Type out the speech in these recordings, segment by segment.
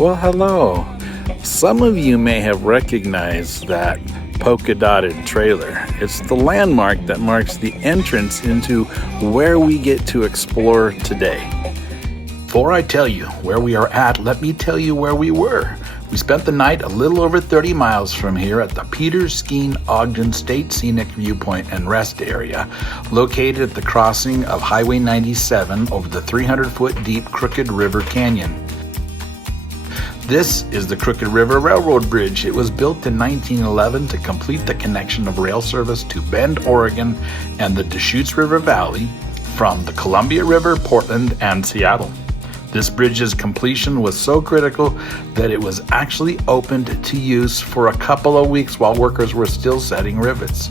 Well, hello. Some of you may have recognized that polka dotted trailer. It's the landmark that marks the entrance into where we get to explore today. Before I tell you where we are at, let me tell you where we were. We spent the night a little over 30 miles from here at the Peters-Skeen-Ogden State Scenic Viewpoint and Rest Area, located at the crossing of Highway 97 over the 300-foot deep Crooked River Canyon. This is the Crooked River Railroad Bridge. It was built in 1911 to complete the connection of rail service to Bend, Oregon and the Deschutes River Valley from the Columbia River, Portland, and Seattle. This bridge's completion was so critical that it was actually opened to use for a couple of weeks while workers were still setting rivets.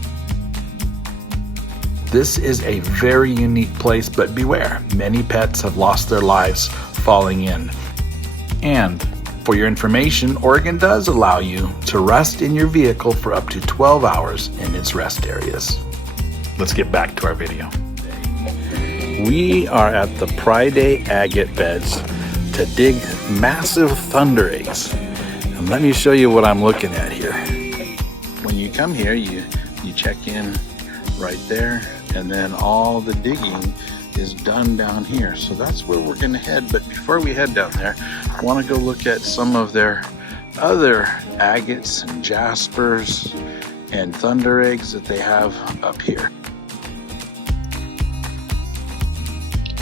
This is a very unique place, but beware, many pets have lost their lives falling in. And for your information, Oregon does allow you to rest in your vehicle for up to 12 hours in its rest areas. Let's get back to our video. We are at the Priday agate beds to dig massive thundereggs. And let me show you what I'm looking at here. When you come here, you check in right there, and then all the digging is done down here. So that's where we're gonna head. But before we head down there, I wanna go look at some of their other agates and jaspers and thundereggs that they have up here.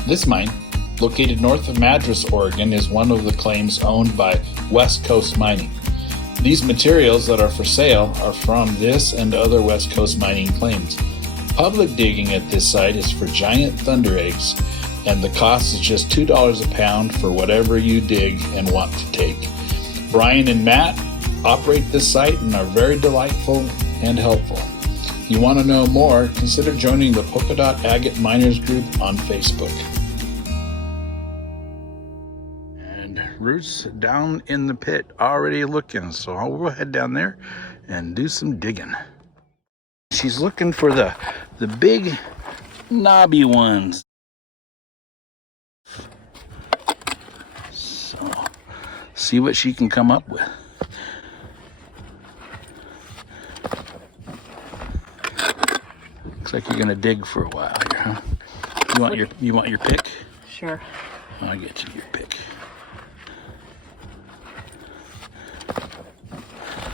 This mine, located north of Madras, Oregon, is one of the claims owned by West Coast Mining. These materials that are for sale are from this and other West Coast mining claims. Public digging at this site is for giant thundereggs, and the cost is just $2 a pound for whatever you dig and want to take. Brian and Matt operate this site and are very delightful and helpful. If you want to know more, consider joining the Polka Dot Agate Miners group on Facebook. And Ruth's down in the pit already looking, so I'll go head down there and do some digging. She's looking for the big knobby ones. So, see what she can come up with. Looks like you're gonna dig for a while here, huh? You want your pick? Sure. I'll get you your pick.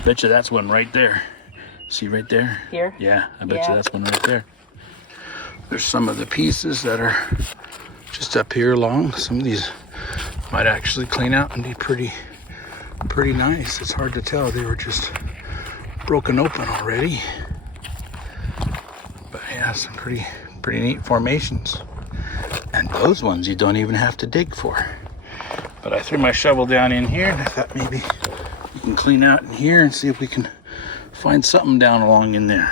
Bet you that's one right there. See right there? Here? Yeah, I bet you that's one right there. There's some of the pieces that are just up here along. Some of these might actually clean out and be pretty nice. It's hard to tell. They were just broken open already. But yeah, some pretty neat formations. And those ones you don't even have to dig for. But I threw my shovel down in here and I thought maybe we can clean out in here and see if we can find something down along in there.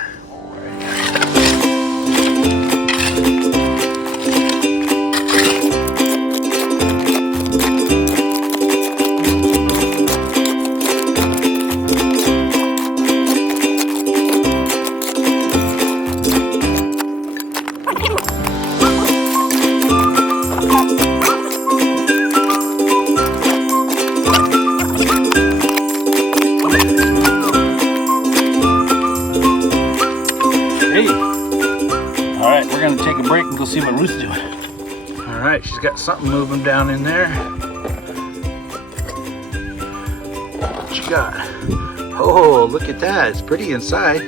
See what Ruth's doing. All right, she's got something moving down in there. What you got? Oh, look at that. It's pretty inside.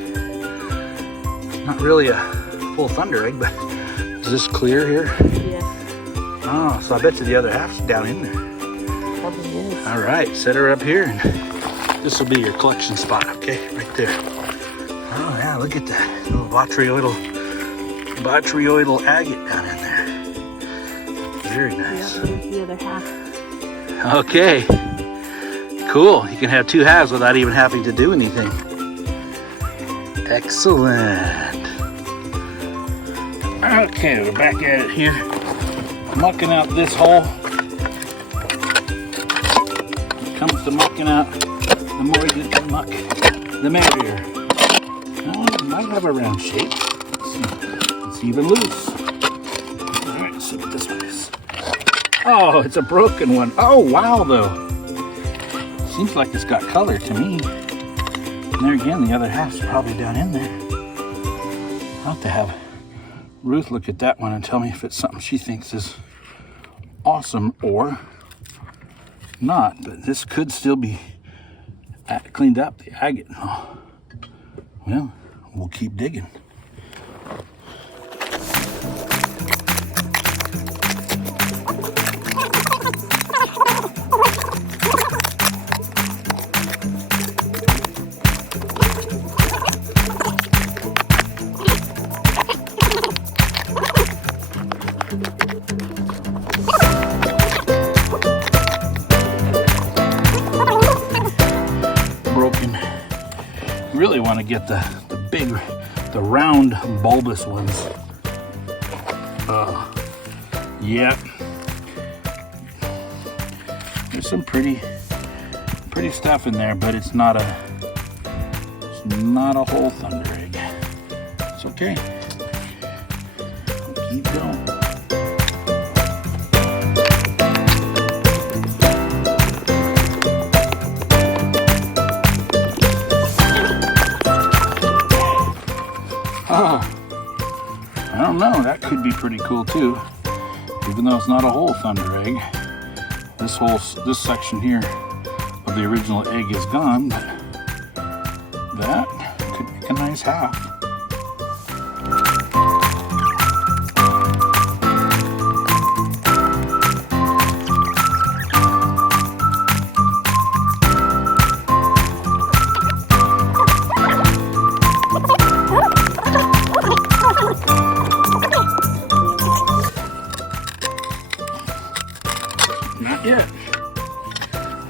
Not really a full thunderegg, but is this clear here? Yes. Oh, so I bet you the other half's down in there. Probably is. All right, set her up here, and this will be your collection spot, okay? Right there. Oh, yeah, look at that. Little botryoidal agate down in there. Very nice. Yeah, there's the other half. Okay. Cool. You can have two halves without even having to do anything. Excellent. Okay, we're back at it here. Mucking out this hole. When it comes to mucking out, the more you get to muck, the merrier. Oh, it might have a round shape. It's even loose. All right, let's see what this one is. Oh, it's a broken one. Oh, wow, though. Seems like it's got color to me. And there again, the other half's probably down in there. I'll have to have Ruth look at that one and tell me if it's something she thinks is awesome or not. But this could still be cleaned up, the agate. Oh. Well, we'll keep digging. Really want to get the big, the round bulbous ones. Yep. There's some pretty stuff in there, but it's not a whole thunderegg. It's okay. We'll keep going. I don't know, that could be pretty cool too. Even though it's not a whole thunderegg. This section here of the original egg is gone, but that could make a nice half. Not yet.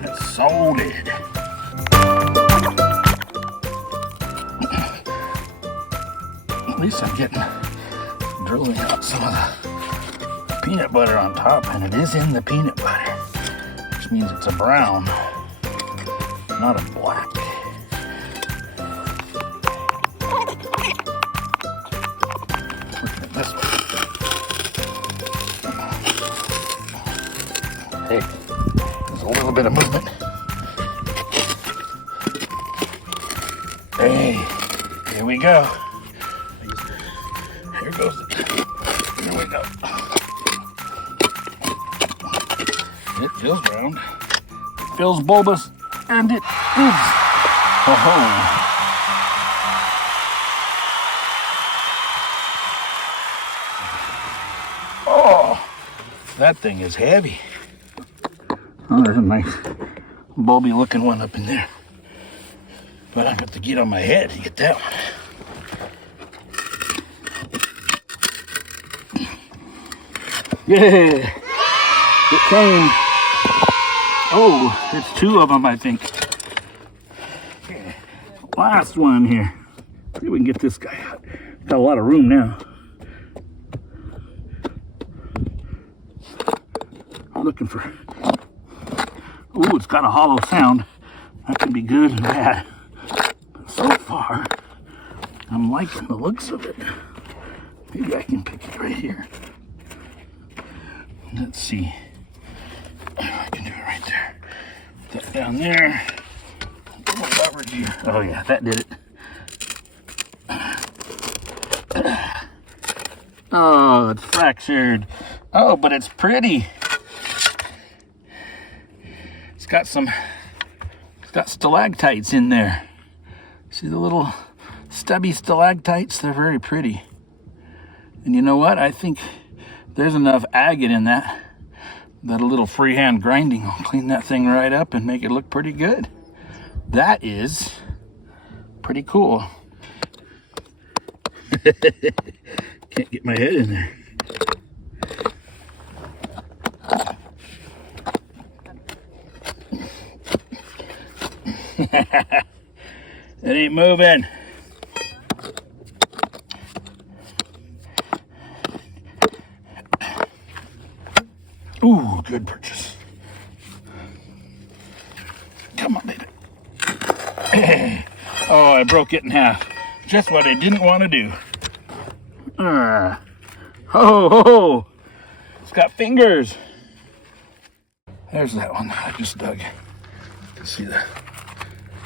That's salted. At least I'm drilling out some of the peanut butter on top, and it is in the peanut butter, which means it's a brown, not a black. Look at this one. Hey, there's a little bit of movement. Hey, here we go. Here goes it. Here we go. It feels round. It feels bulbous. And it is. Oh-ho. Oh, that thing is heavy. Oh, there's a nice bulby looking one up in there. But I have to get on my head to get that one. Yeah, it came. Oh, it's two of them, I think. Last one here. See if we can get this guy out. Got a lot of room now. I'm looking for. Ooh, it's got a hollow sound. That could be good and bad. But so far, I'm liking the looks of it. Maybe I can pick it right here. Let's see. I can do it right there. Put that down there. Covered here. Oh yeah, that did it. Oh, it's fractured. Oh, but it's pretty. It's got stalactites in there. See the little stubby stalactites? They're very pretty. And you know what? I think there's enough agate in that a little freehand grinding will clean that thing right up and make it look pretty good. That is pretty cool. Can't get my head in there. It ain't moving. Ooh, good purchase. Come on, baby. Oh, I broke it in half. Just what I didn't want to do. Ho, ho, ho. It's got fingers. There's that one I just dug. See the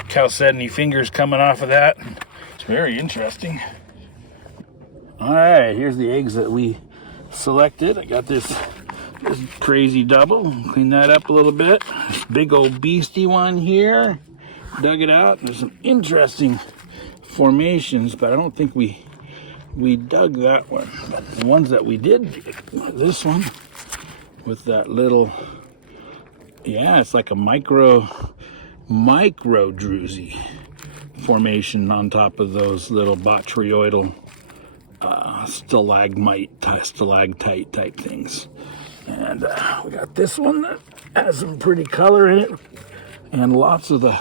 chalcedony fingers coming off of that. It's very interesting. All right, here's the eggs that we selected. I got this crazy double. Clean that up a little bit. This big old beastie one here. Dug it out. There's some interesting formations, but I don't think we dug that one. But the ones that we did dig, this one with that little, yeah, it's like a micro druzy formation on top of those little botryoidal stalagmite type things. And we got this one that has some pretty color in it, and lots of the,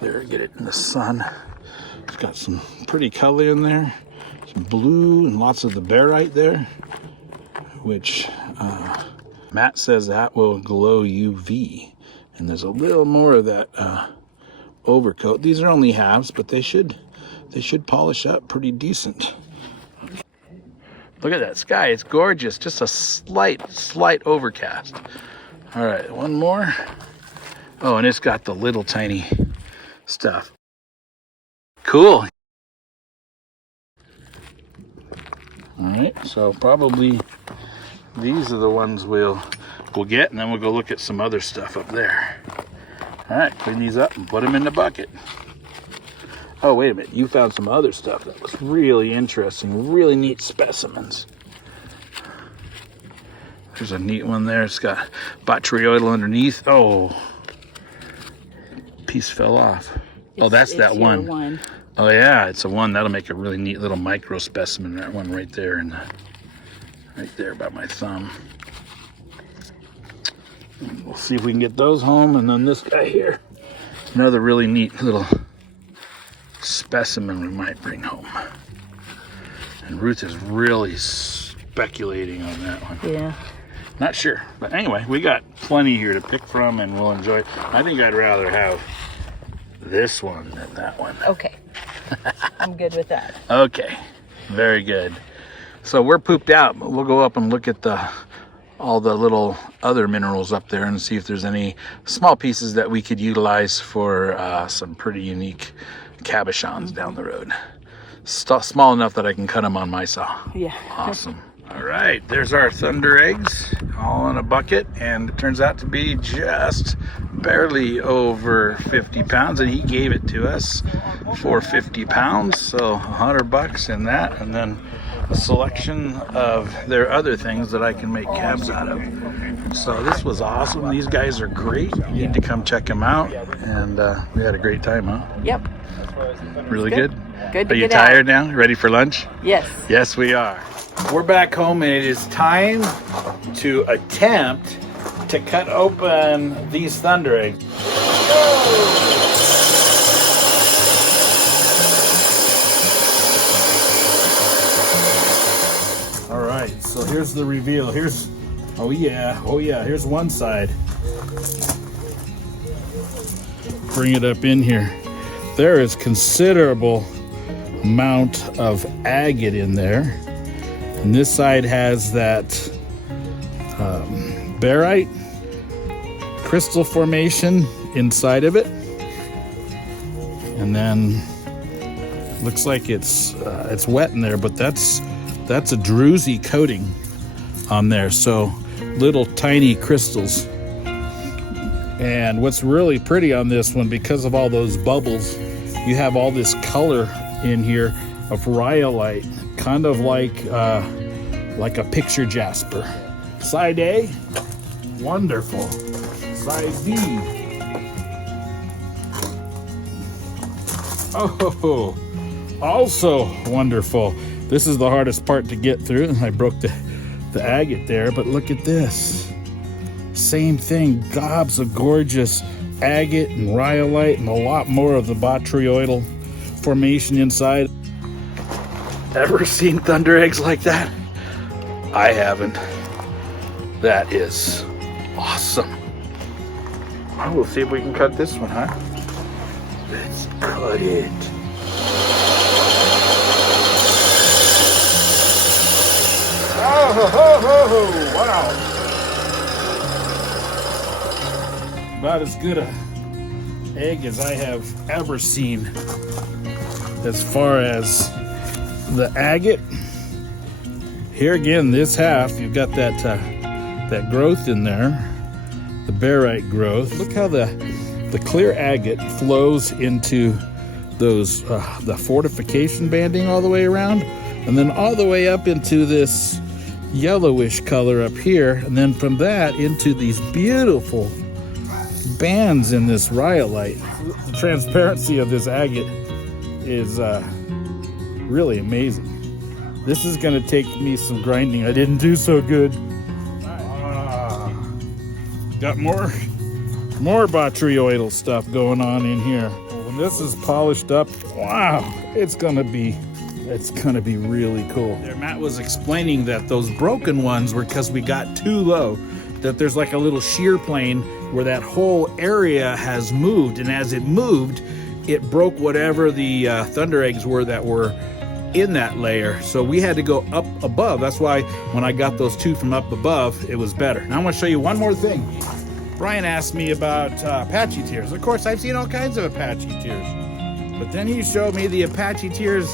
there, get it in the sun. It's got some pretty color in there, some blue, and lots of the barite there, which Matt says that will glow UV. And there's a little more of that overcoat. These are only halves, but they should polish up pretty decent. Look at that sky, it's gorgeous. Just a slight overcast. All right, one more. Oh, and it's got the little tiny stuff. Cool. All right, so probably these are the ones we'll get, and then we'll go look at some other stuff up there. All right, clean these up and put them in the bucket. Oh, wait a minute. You found some other stuff that was really interesting, really neat specimens. There's a neat one there. It's got botryoidal underneath. Oh, piece fell off. Oh, that's that one. Oh, yeah, it's a one. That'll make a really neat little micro specimen. That one right there, and right there by my thumb. And we'll see if we can get those home. And then this guy here, another really neat little specimen we might bring home. And Ruth is really speculating on that one. Yeah. Not sure. But anyway, we got plenty here to pick from, and we'll enjoy it. I think I'd rather have this one than that one. Okay. I'm good with that. Okay. Very good. So we're pooped out, but we'll go up and look at all the little other minerals up there and see if there's any small pieces that we could utilize for some pretty unique cabochons down the road. Small enough that I can cut them on my saw. Yeah. Awesome. All right, there's our thunder eggs all in a bucket, and it turns out to be just barely over 50 pounds, and he gave it to us for 50 pounds, so $100 in that, and then a selection of their other things that I can make cabs out of. So this was awesome. These guys are great. You need to come check them out, and we had a great time, huh? Yep. Really good? Good to Are you get out. tired now? Ready for lunch? Yes. Yes, we are. We're back home, and it is time to attempt to cut open these thunder eggs. All right, so here's the reveal. Oh yeah, here's one side. Bring it up in here. There is considerable amount of agate in there. And this side has that barite crystal formation inside of it. And then looks like it's wet in there, but that's a druzy coating on there. So little tiny crystals. And what's really pretty on this one, because of all those bubbles, you have all this color in here of rhyolite, kind of like a picture jasper. Side A, wonderful. Side B, oh, also wonderful. This is the hardest part to get through. I broke the agate there, but look at this. Same thing, gobs of gorgeous agate and rhyolite and a lot more of the botryoidal formation inside. Ever seen thunder eggs like that? I haven't. That is awesome. Well, we'll see if we can cut this one, huh? Let's cut it. Oh, wow. About as good a egg as I have ever seen. As far as the agate, here again, this half, you've got that growth in there, the barite growth. Look how the clear agate flows into those the fortification banding all the way around, and then all the way up into this yellowish color up here, and then from that into these beautiful bands in this rhyolite. The transparency of this agate is really amazing. This is going to take me some grinding. I didn't do so good. Got more botryoidal stuff going on in here. When this is polished up, wow, it's gonna be really cool. There, Matt was explaining that those broken ones were because we got too low, that there's like a little shear plane where that whole area has moved, and as it moved, it broke whatever the thunder eggs were that were in that layer. So we had to go up above. That's why when I got those two from up above, it was better. Now I'm gonna show you one more thing. Brian asked me about Apache tears. Of course, I've seen all kinds of Apache tears, but then he showed me the Apache tears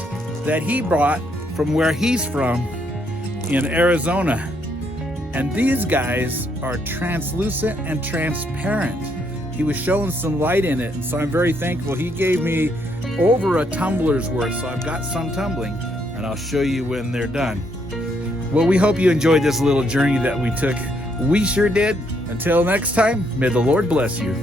that he brought from where he's from in Arizona. And these guys are translucent and transparent. He was showing some light in it, and so I'm very thankful. He gave me over a tumbler's worth, so I've got some tumbling, and I'll show you when they're done. Well, we hope you enjoyed this little journey that we took. We sure did. Until next time, may the Lord bless you.